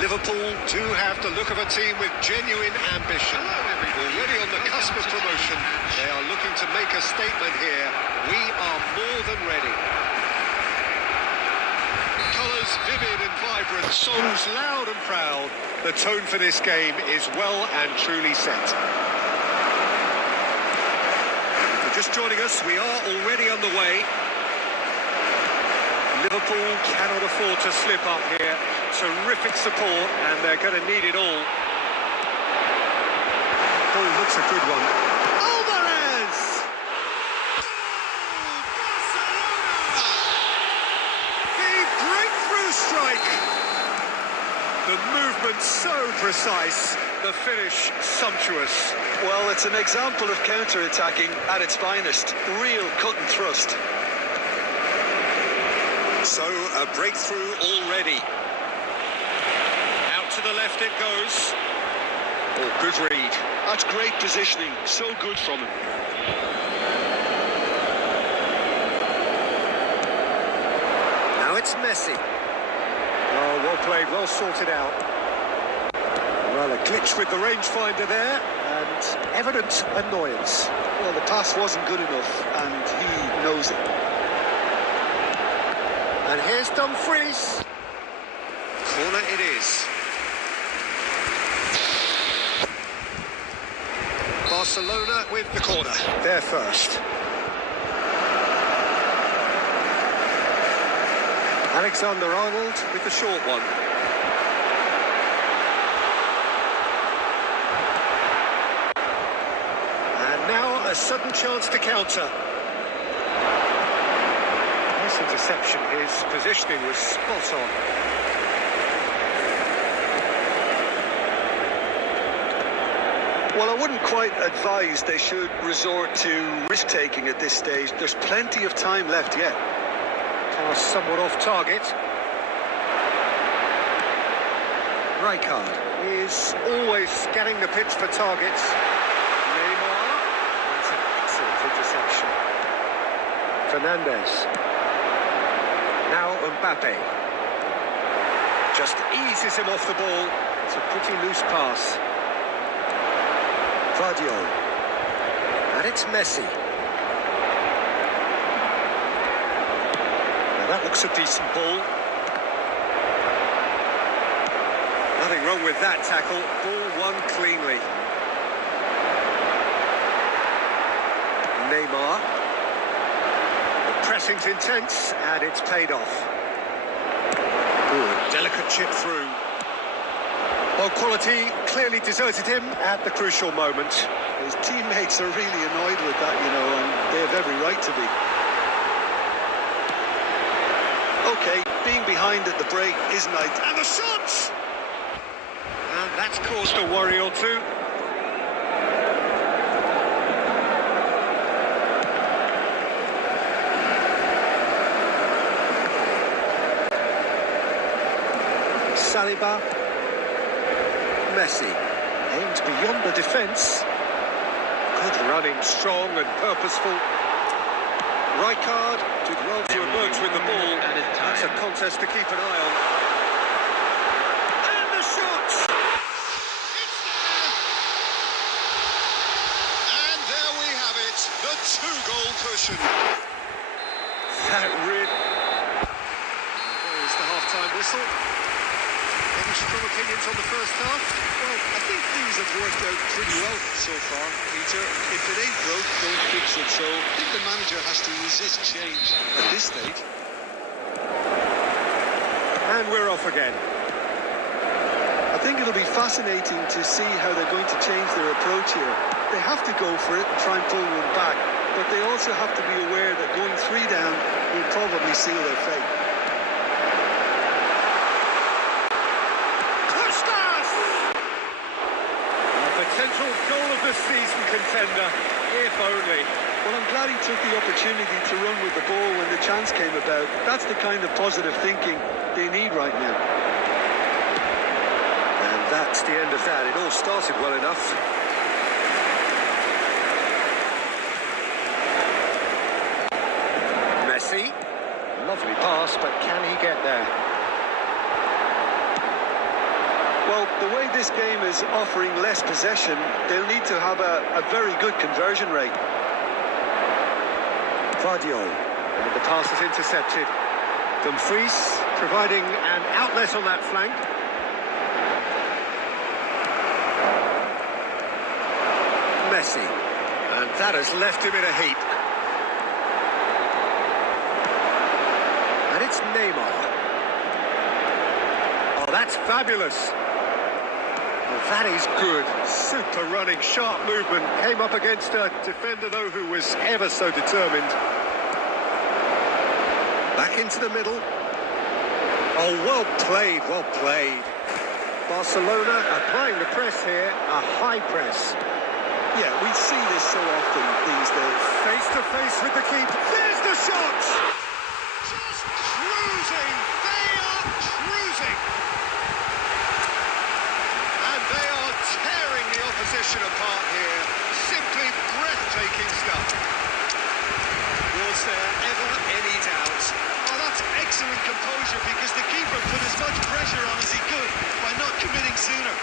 Liverpool do have the look of a team with genuine ambition. Already on the cusp of promotion, they are looking to make a statement here. We are more than ready. Colours vivid and vibrant, songs loud and proud. The tone for this game is well and truly set. For just joining us, we are already underway. Liverpool cannot afford to slip up here. Terrific support, and they're going to need it all. Ball looks a good one. Alvarez! The breakthrough strike! The movement so precise, the finish sumptuous. Well, it's an example of counter-attacking at its finest. Real cut and thrust. So, a breakthrough already. Out to the left it goes. Oh, good read. That's great positioning. So good from him. Now it's Messi. Oh, well played, well sorted out. Well, a glitch with the rangefinder there, and evident annoyance. Well, the pass wasn't good enough, and he knows it. And here's Dumfries. Corner it is. Barcelona with the corner. They're first. Alexander-Arnold with the short one. And now a sudden chance to counter. Interception, his positioning was spot on. Well, I wouldn't quite advise they should resort to risk-taking at this stage. There's plenty of time left yet. Pass somewhat off target. Rijkaard is always scanning the pitch for targets. Neymar, that's an excellent interception. Fernandez. Now Mbappe. Just eases him off the ball. It's a pretty loose pass. Vardiol. And it's Messi. Now that looks a decent ball. Nothing wrong with that tackle. Ball won cleanly. Neymar. Pressing's intense, and it's paid off. Ooh, delicate chip through. Well, quality clearly deserted him at the crucial moment. His teammates are really annoyed with that, you know, and they have every right to be. Okay, being behind at the break isn't right. And the shots! And that's caused a worry or two. Saliba, Messi, aimed beyond the defence. Good running, strong and purposeful. Rijkaard did well to emerge with the ball. That's a contest to keep an eye on. And the shot! It's there! And there we have it, the two-goal cushion. That really... There's the half-time whistle. Any strong opinions on the first half? Well, I think things have worked out pretty well so far, Peter. If it ain't broke, don't fix it. So I think the manager has to resist change at this stage. And we're off again. I think it'll be fascinating to see how they're going to change their approach here. They have to go for it and try and pull one back, but they also have to be aware that going 3 down will probably seal their fate. Potential goal of the season contender, if only. Well, I'm glad he took the opportunity to run with the ball when the chance came about. That's the kind of positive thinking they need right now. And that's the end of that. It all started well enough. Messi. Lovely pass, but can he get there? Well, the way this game is offering less possession, they'll need to have a very good conversion rate. Vardiol. And the pass is intercepted. Dumfries providing an outlet on that flank. Messi. And that has left him in a heap. And it's Neymar. Oh, that's fabulous. Well, that is good. Super running, sharp movement. Came up against a defender, though, who was ever so determined. Back into the middle. Oh, well played, well played. Barcelona applying the press here, a high press. Yeah, we see this so often these days. Face to face with the keeper. There's the shot! Just cruising. They are cruising. And they are tearing the opposition apart here. Simply breathtaking stuff. Was there ever any doubt? Oh, that's excellent composure because the keeper put as much pressure on as he could by not committing sooner.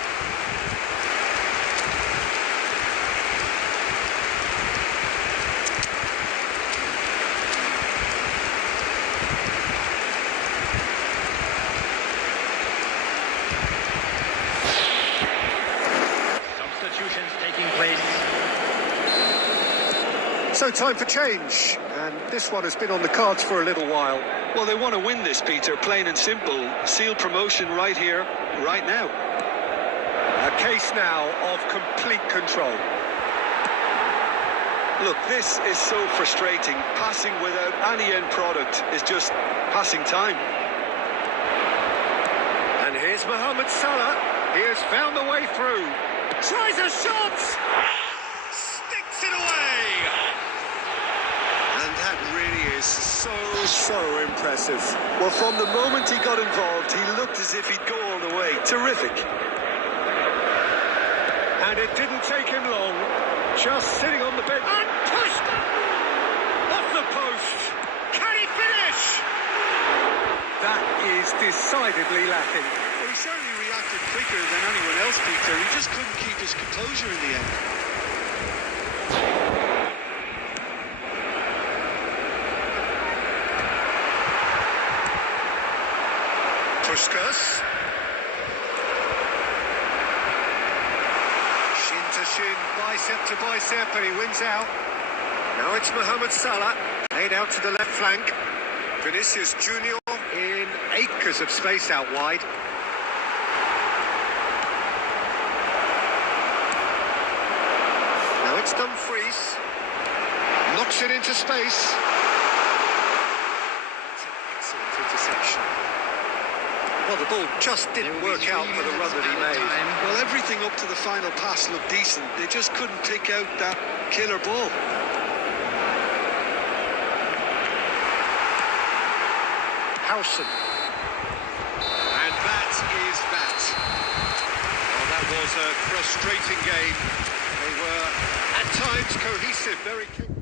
Substitutions taking place. So time for change, and this one has been on the cards for a little while. Well, they want to win this, Peter, plain and simple. Seal promotion right here, right now. A case now of complete control. Look, this is so frustrating. Passing without any end product is just passing time. And here's Mohamed Salah. He has found the way through. Tries a shot! Sticks it away! And that really is so impressive. Well, from the moment he got involved, he looked as if he'd go all the way. Terrific. And it didn't take him long. Just sitting on the bench. And pushed off the post. Can he finish? That is decidedly lacking. Well, he certainly reacted quicker than anyone else, Peter. He just couldn't keep his composure in the end. Puskas. Shin to shin, bicep to bicep, and he wins out. Now it's Mohamed Salah, laid out to the left flank. Vinicius Junior in acres of space out wide. Now it's Dumfries. Knocks it into space. It's an excellent interception. Well, the ball just didn't work out for the run that he made. Well, everything up to the final pass looked decent. They just couldn't pick out that killer ball. Howson. And that is that. Well, that was a frustrating game. They were, at times, cohesive, very capable.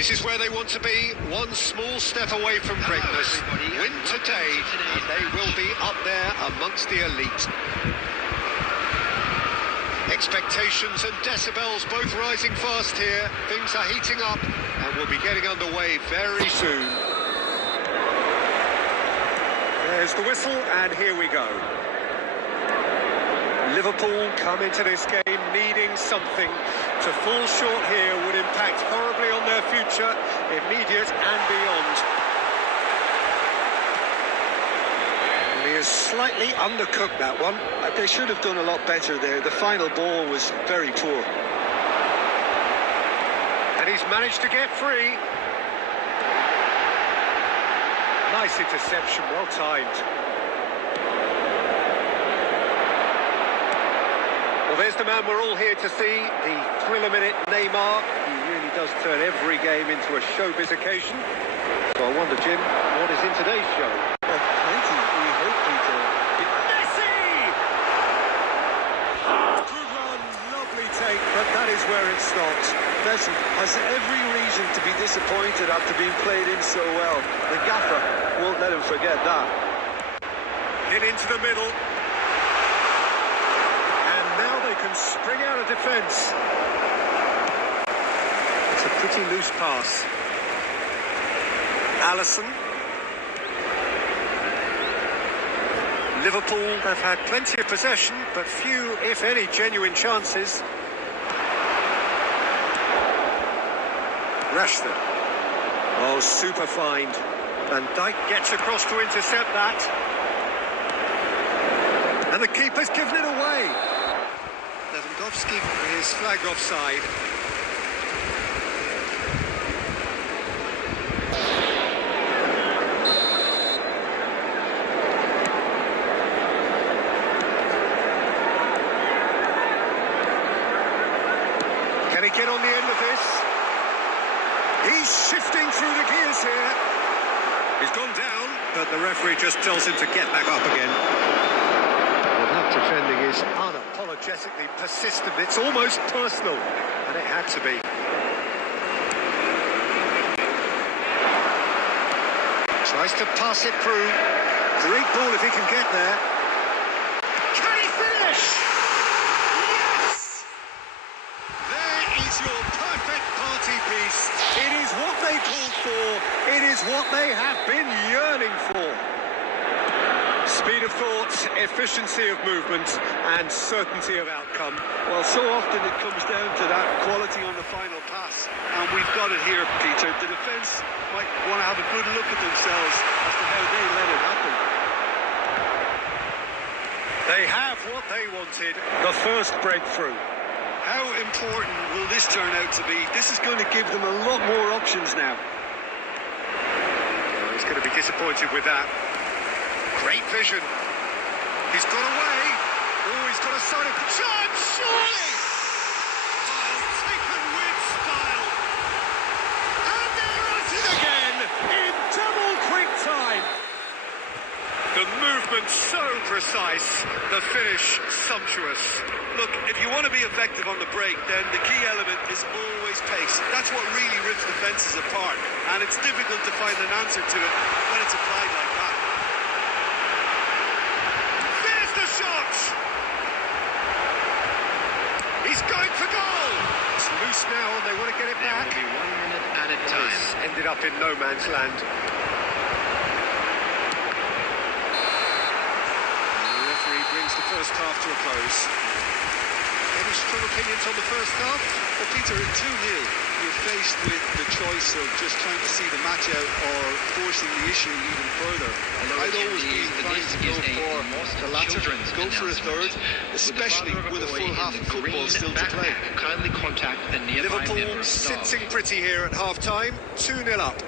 This is where they want to be, one small step away from greatness. Win today, and they will be up there amongst the elite. Expectations and decibels both rising fast here. Things are heating up, and we'll be getting underway very soon. There's the whistle, and here we go. Liverpool come into this game needing something. To fall short here would impact horribly on their future, immediate and beyond. And he has slightly undercooked that one. They should have done a lot better there. The final ball was very poor. And he's managed to get free. Nice interception, well timed. Well, there's the man we're all here to see, the thriller-minute Neymar. He really does turn every game into a showbiz occasion. So I wonder, Jim, what is in today's show? Plenty, we hope, Peter. Messi! Good run, lovely take, but that is where it stops. Messi has every reason to be disappointed after being played in so well. The gaffer won't let him forget that. Hit into the middle. Can spring out of defence. It's a pretty loose pass. Alisson. Liverpool have had plenty of possession, but few, if any, genuine chances. Rashford. Oh, super find. Van Dijk gets across to intercept that. And the keeper's given it away. Lewandowski is flagged offside. Can he get on the end of this? He's shifting through the gears here. He's gone down, but the referee just tells him to get back up again. Well, that defending is unapologetically persistent. It's almost personal, and it had to be. Tries to pass it through. Great ball if he can get there. Can he finish? Yes! There is your perfect party piece. It is what they called for. It is what they have been yearning for. Speed of thought, efficiency of movement, and certainty of outcome. Well, so often it comes down to that quality on the final pass. And we've got it here, Peter. The defence might want to have a good look at themselves as to how they let it happen. They have what they wanted, the first breakthrough. How important will this turn out to be? This is going to give them a lot more options now. Well, he's going to be disappointed with that. Great vision. He's got away. Oh, he's got a side of chance, surely! Oh, taken with style. And they're at it again in double quick time. The movement so precise, the finish sumptuous. Look, if you want to be effective on the break, then the key element is always pace. That's what really rips defences apart, and it's difficult to find an answer to it when it's applied like that. There's the shot! He's going for goal! It's loose now, and they want to get it back. There will be 1 minute added time. This ended up in no man's land. Brings the first half to a close. Any strong opinions on the first half? Well, Peter, at 2-0, you're faced with the choice of just trying to see the match out or forcing the issue even further. I'd always be inclined to go for the latter, go for a third, especially with a full half of football still to play. Kindly contact the nearby member Liverpool of staff. sitting pretty here at half-time, 2-0 up.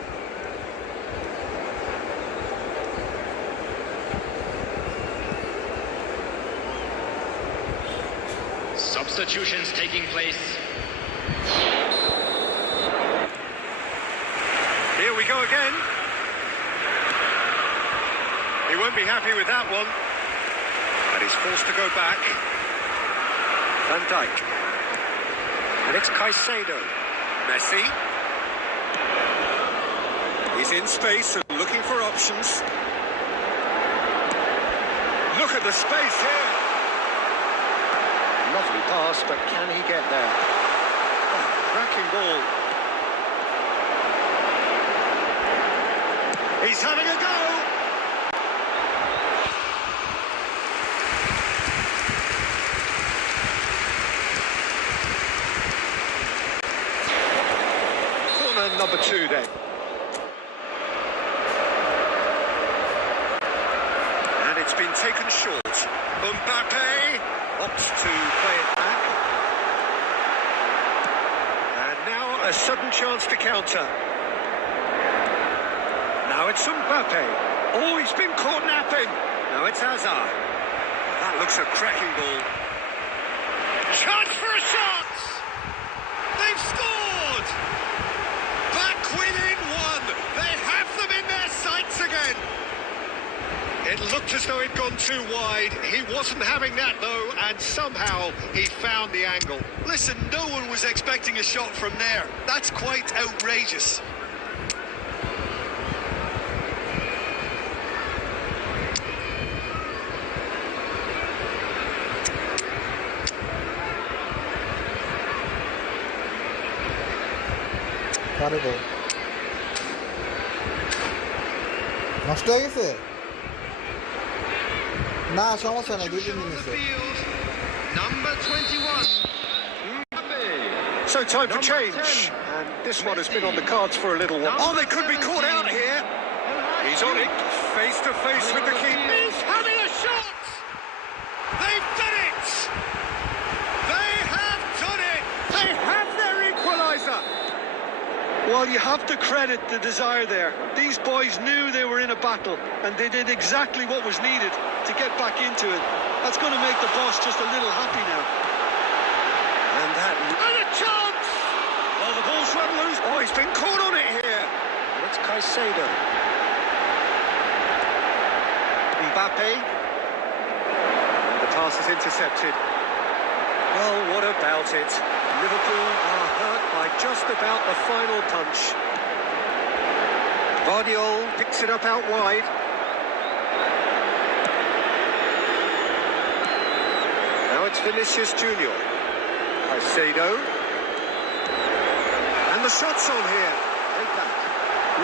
Substitutions taking place. Here we go again. He won't be happy with that one. And he's forced to go back. Van Dijk. And it's Caicedo. Messi. He's in space and looking for options. Look at the space here. Lovely pass, but can he get there? Oh, cracking ball. He's having a go. Corner number 2 then. And it's been taken short. Mbappe opts to play it back. And now a sudden chance to counter. Now it's Mbappe. Oh, he's been caught napping. Now it's Hazard. That looks a cracking ball. Chance for a shot! They've scored! Back within one. They have them in their sights again. It looked as though it'd gone too wide. He wasn't having that, though, and somehow he found the angle. Listen, no one was expecting a shot from there. That's quite outrageous. নষ্ট হয়ে গেছে না সমস্যা নাই 2-3 দিন আছে Number 21. So time for change. And this one has been on the cards for a little while. Oh, they could be caught out here. He's on it, face to face with the keeper. He's having a shot! They've done it! They have done it! They have their equaliser! Well, you have to credit the desire there. These boys knew they were in a battle, and they did exactly what was needed to get back into it. That's going to make the boss just a little happy now. And a chance! Oh, the ball's run loose. Oh, he's been caught on it here. And it's Caicedo. Mbappe. And the pass is intercepted. Well, what about it? Liverpool are hurt by just about the final punch. Guardiola picks it up out wide. Now it's Vinicius Junior. Caicedo. And the shot's on here.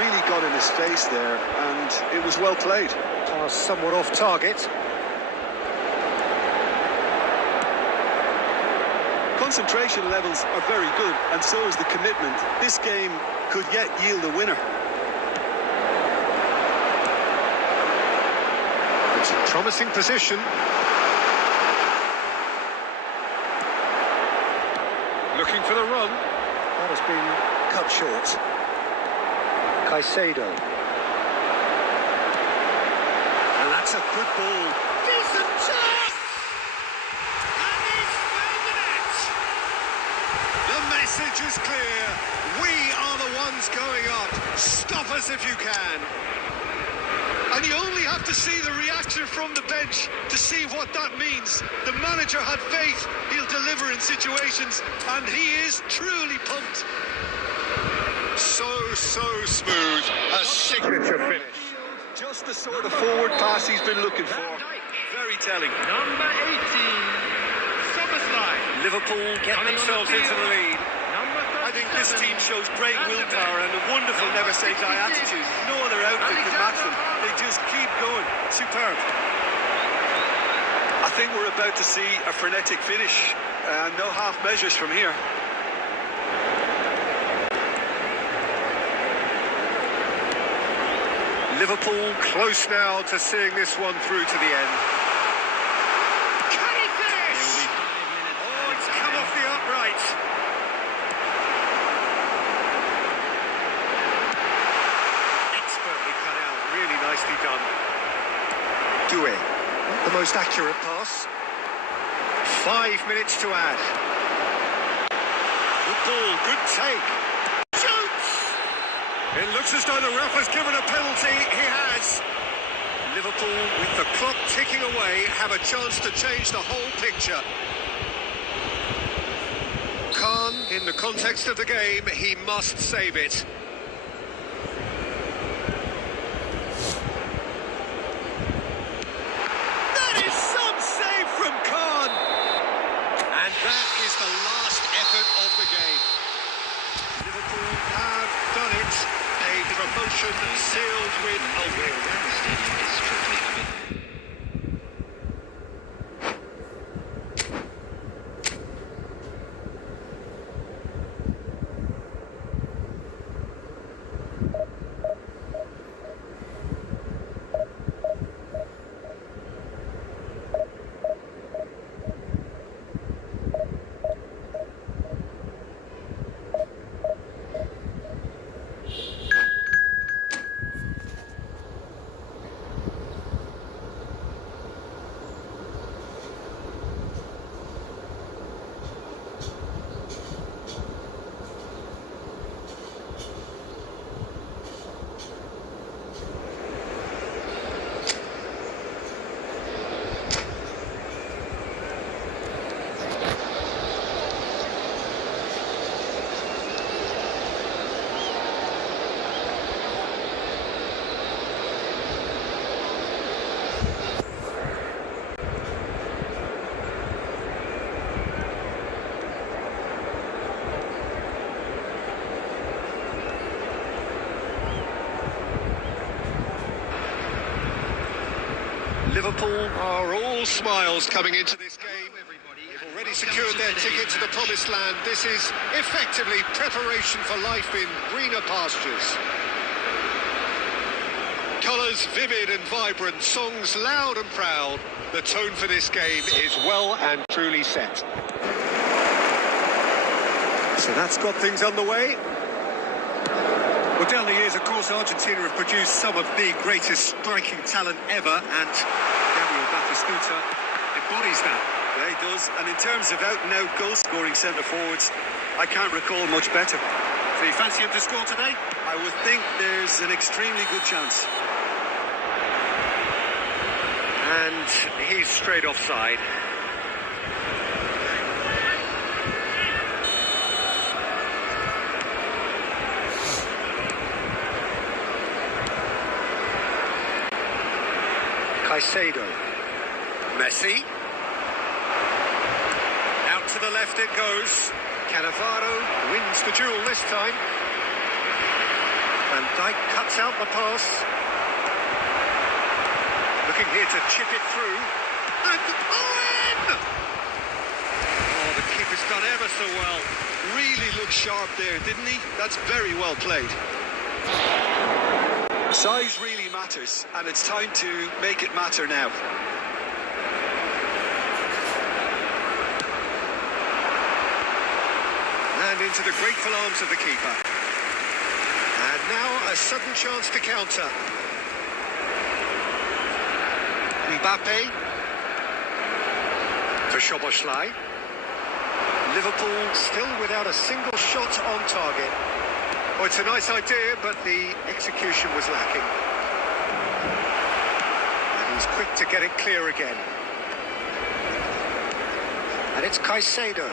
Really got in his face there, and it was well played. Pass somewhat off target. Concentration levels are very good, and so is the commitment. This game could yet yield a winner. It's a promising position. Looking for the run. That has been cut short. Caicedo. And that's a good ball. Decent chance! And he's found the net! The message is clear. We are the ones going up. Stop us if you can. And you only have to see the reaction from the bench to see what that means. The manager had faith he'll deliver in situations, and he is truly pumped. So smooth. A signature finish. Just the sort of forward pass he's been looking for. Very telling. Number 18. Liverpool get themselves into the lead. I think this team shows great willpower and a wonderful never-say-die attitude. No other outfit can match them. They just keep going. Superb. I think we're about to see a frenetic finish. No half measures from here. Liverpool close now to seeing this one through to the end. Can he finish? Oh, it's come off the upright. Expertly cut out, really nicely done. Doué, not the most accurate pass. 5 minutes to add. Good ball, good take. Shoots! It looks as though the ref has given a penalty. He has. Liverpool, with the clock ticking away, have a chance to change the whole picture. Khan, in the context of the game, he must save it. Liverpool are all smiles coming into this game. They've already secured their ticket to the promised land. This is effectively preparation for life in greener pastures. Colours vivid and vibrant, songs loud and proud. The tone for this game is well and truly set. So that's got things underway. Well, down the years, of course, Argentina have produced some of the greatest striking talent ever, and Gabriel Batistuta embodies that. Yeah, he does. And in terms of out-and-out goal-scoring centre-forwards, I can't recall much better. So you fancy him to score today? I would think there's an extremely good chance. And he's straight offside. Caicedo. Messi. Out to the left it goes. Cannavaro wins the duel this time. Van Dijk cuts out the pass. Looking here to chip it through. And Owen! Oh, the keeper's done ever so well. Really looked sharp there, didn't he? That's very well played. Size really matters, and it's time to make it matter now. And into the grateful arms of the keeper. And now a sudden chance to counter. Mbappe for Szoboszlai. Liverpool still without a single shot on target. Oh, it's a nice idea, but the execution was lacking. And he's quick to get it clear again. And it's Caicedo.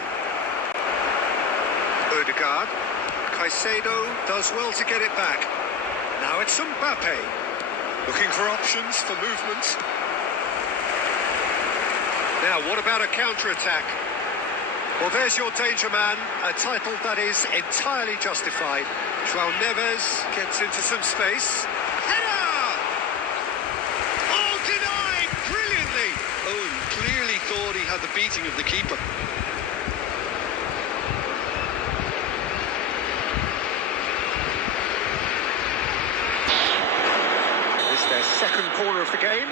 Odegaard. Caicedo does well to get it back. Now it's Mbappe. Looking for options for movement. Now, what about a counter-attack? Well, there's your danger man, a title that is entirely justified. João Neves gets into some space. Header! Oh, denied brilliantly! Owen clearly thought he had the beating of the keeper. This is their second corner of the game.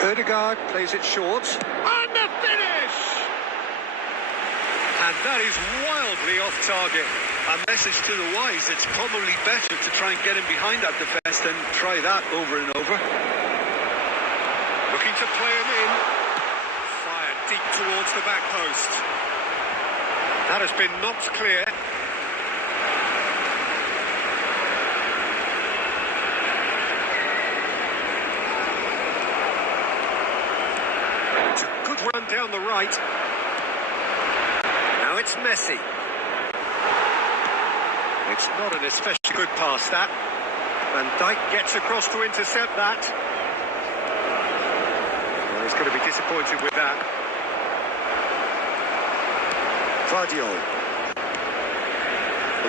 Odegaard plays it short. And the finish! And that is wildly off target. A message to the wise, it's probably better to try and get him behind that defence than try that over and over. Looking to play him in. Fired deep towards the back post. That has been knocked clear. It's a good run down the right. Now it's Messi. It's not an especially good pass, that. Van Dijk gets across to intercept that. Well, he's going to be disappointed with that. Vardiol.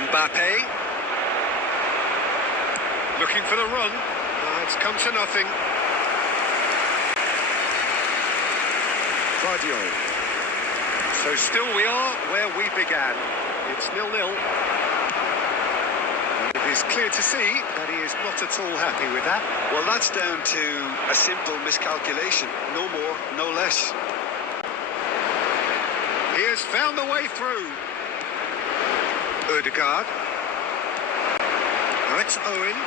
Mbappe. Looking for the run. It's come to nothing. Vardiol. So still we are where we began. It's 0-0. And it is clear to see that he is not at all happy with that. Well, that's down to a simple miscalculation. No more, no less. He has found the way through. Odegaard. Now it's Owen.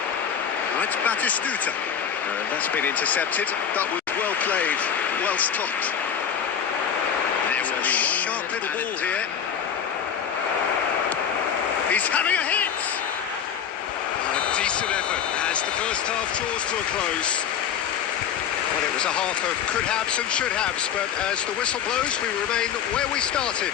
Now it's Batistuta. And that's been intercepted. That was well played, well stopped. There's a sharp little ball here. He's having a hit! A decent effort as the first half draws to a close. Well, it was a half of could-haves and should-haves, but as the whistle blows, we remain where we started.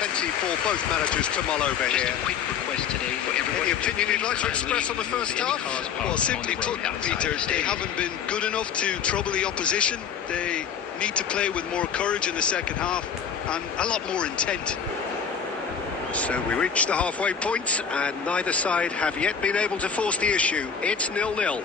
Plenty for both managers to mull over here. Just a quick request today for everybody. Any opinion you'd like to express on the first half? Well, simply put, Peter, they haven't been good enough to trouble the opposition. They need to play with more courage in the second half and a lot more intent. So we reach the halfway point, and neither side have yet been able to force the issue. It's 0-0.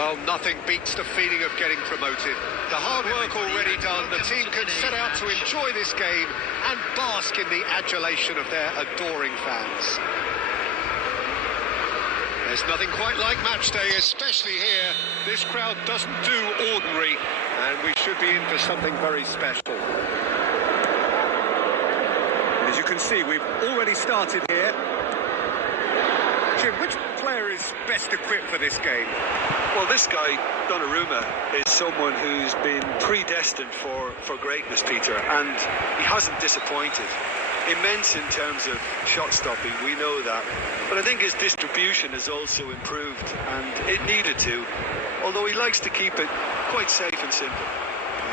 Well, nothing beats the feeling of getting promoted. The hard work already done, the team can set out to enjoy this game and bask in the adulation of their adoring fans. There's nothing quite like match day, especially here. This crowd doesn't do ordinary, and we should be in for something very special. As you can see, we've already started here. Jim, which player is best equipped for this game? Well, this guy, Donnarumma, is someone who's been predestined for greatness, Peter, and he hasn't disappointed. Immense in terms of shot stopping, we know that, but I think his distribution has also improved, and it needed to, although he likes to keep it quite safe and simple.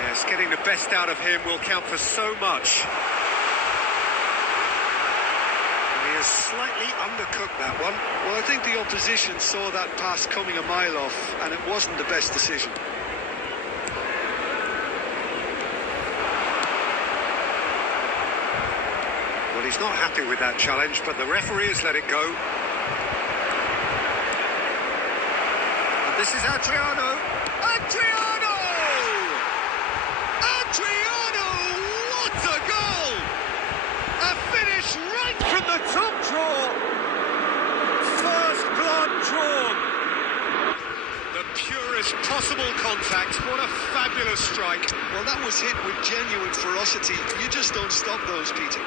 Yes, getting the best out of him will count for so much. He has slightly undercooked that one. Well, I think the opposition saw that pass coming a mile off, and it wasn't the best decision. Well, he's not happy with that challenge, but the referee has let it go. And this is Adriano. Adriano! Adriano! What a goal! A finish right from the top draw. First blood drawn. The purest possible contact. What a fabulous strike. Well, that was hit with genuine ferocity. You just don't stop those, Peter.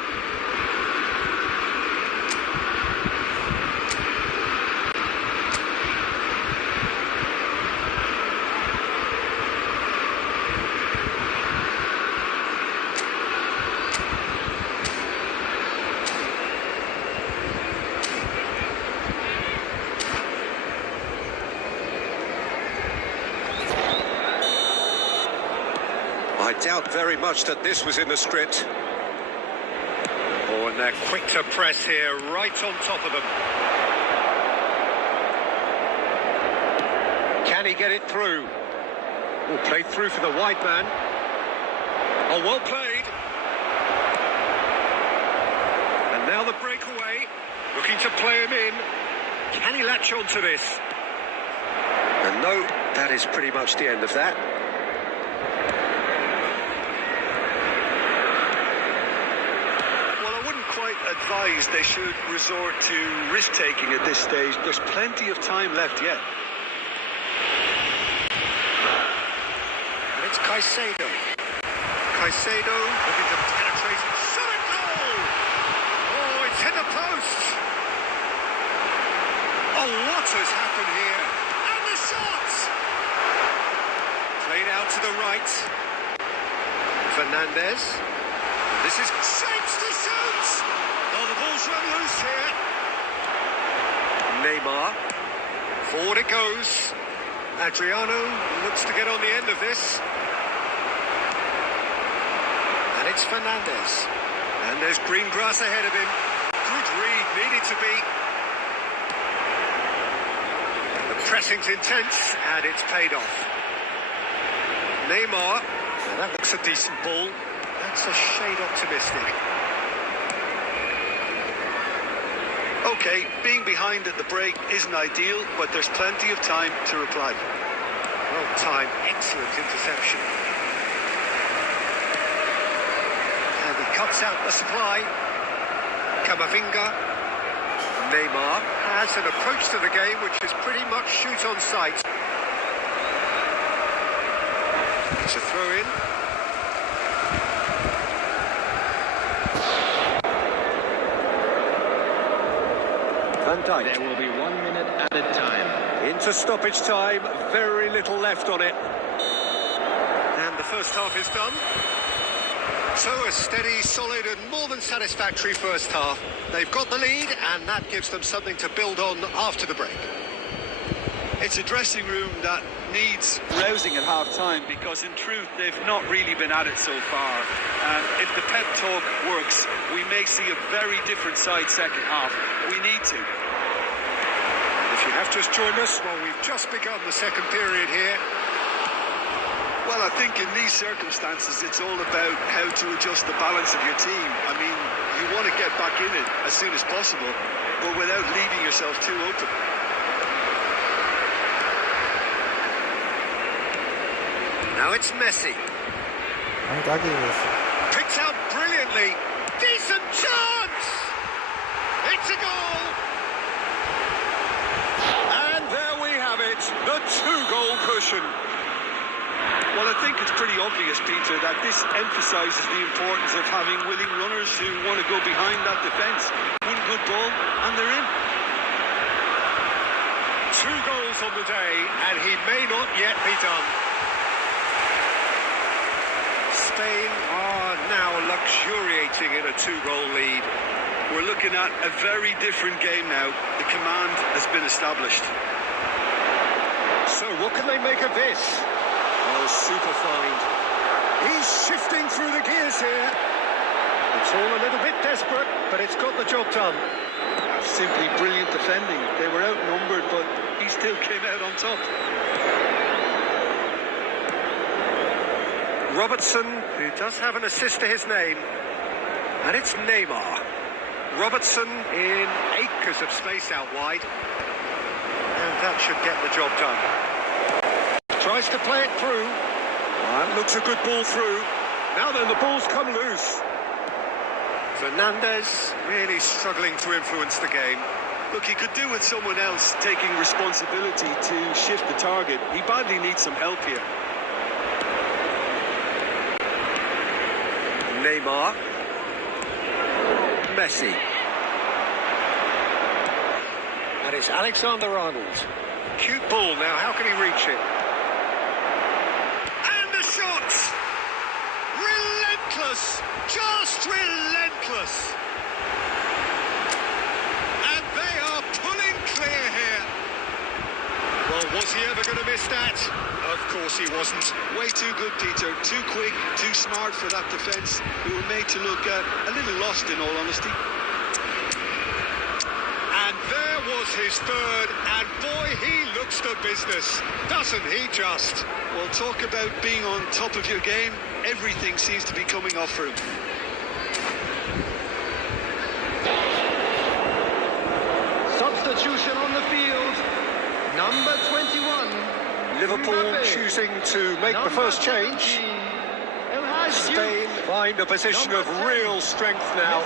I doubt very much that this was in the script. Oh, and they're quick to press here, right on top of them. Can he get it through? Oh, played through for the wide man. Oh, well played. And now the breakaway, looking to play him in. Can he latch on to this? And no, that is pretty much the end of that. Advised they should resort to risk-taking at this stage. There's plenty of time left yet. And it's Caicedo. Caicedo looking to penetrate. Solid goal! Oh, it's hit the post. Oh, what has happened here? And the shot! Played out to the right. Fernandez. This is shapes to shoot! Oh, the ball's run loose here. Neymar. Forward it goes. Adriano looks to get on the end of this. And it's Fernandez. And there's green grass ahead of him. Good read, needed to be. The pressing's intense, and it's paid off. Neymar. Now that looks a decent ball. That's a shade optimistic. Okay, being behind at the break isn't ideal, but there's plenty of time to reply. Well timed, excellent interception. And he cuts out the supply. Camavinga. Neymar has an approach to the game which is pretty much shoot on sight. It's a throw in. There will be 1 minute at a time. Into stoppage time, very little left on it. And the first half is done. So a steady, solid and more than satisfactory first half. They've got the lead and that gives them something to build on after the break. It's a dressing room that needs rousing at half-time because in truth they've not really been at it so far. And if the pep talk works, we may see a very different side second half. We need to. If you have just joined us, well, we've just begun the second period here. Well, I think in these circumstances, it's all about how to adjust the balance of your team. I mean, you want to get back in it as soon as possible, but without leaving yourself too open. Now it's Messi. 아니 딱이 이겼어. Picked out brilliantly. Decent chance! It's a goal! And there we have it, the two-goal cushion. Well, I think it's pretty obvious, Peter, that this emphasises the importance of having willing runners who want to go behind that defence. One good ball, and they're in. 2 goals on the day, and he may not yet be done. Spain are now luxuriating in a 2-goal lead. We're looking at a very different game now. The command has been established. So what can they make of this? Oh, super find. He's shifting through the gears here. It's all a little bit desperate, but it's got the job done. Simply brilliant defending. They were outnumbered, but he still came out on top. Robertson, who does have an assist to his name, and it's Neymar. Robertson in acres of space out wide, and that should get the job done. Tries to play it through. That looks a good ball through. Now then, the ball's come loose. Fernandez really struggling to influence the game. Look, he could do with someone else taking responsibility to shift the target. He badly needs some help here. Neymar. Messi. And it's Alexander-Arnold. Cute ball now, how can he reach it? And the shot! Relentless! Just relentless! And they are pulling clear here. Well, was he ever going to miss that? Of course he wasn't. Way too good, Peter. Too quick, too smart for that defence, who were made to look a little lost, in all honesty. And there was his third, and boy, he looks the business, doesn't he just? Well, talk about being on top of your game. Everything seems to be coming off for him. Substitution on the field. Number 21. Liverpool Mbappe. choosing to make the first change. Spain find a position of real strength now.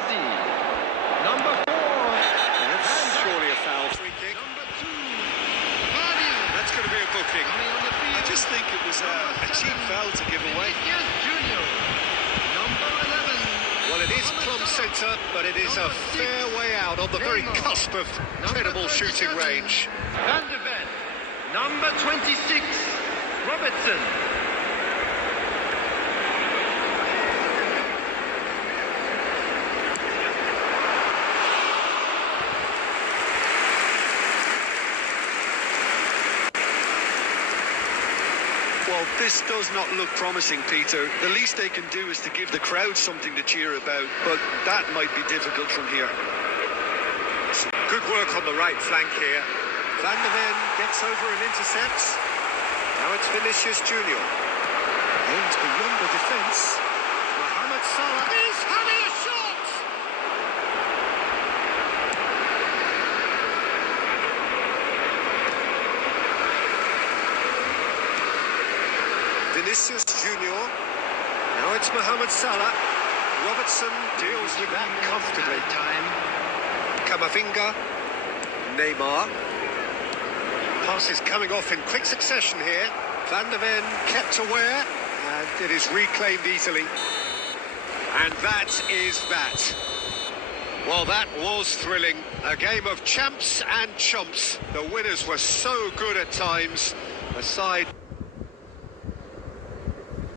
Number 4. That's surely a foul. Free kick. Number 2. That's going to be a booking. I just think it was a cheap foul to give away. Junior. Number 11. Well, it is plumb centre, but it is a fair way out on the very cusp of credible shooting range. Van de Ven. Number 26. Robertson. Well, this does not look promising, Peter. The least they can do is to give the crowd something to cheer about, but that might be difficult from here. Good work on the right flank here. Van de Ven gets over and intercepts. Now it's Vinicius Junior. Aims beyond the defence. Mohamed Salah is having a shot! Vinicius Junior. Now it's Mohamed Salah. Robertson deals with that comfortably. Camavinga. Neymar. Pass is coming off in quick succession here. Van de Ven kept aware, and it is reclaimed easily. And that is that. Well, that was thrilling. A game of champs and chumps. The winners were so good at times. A side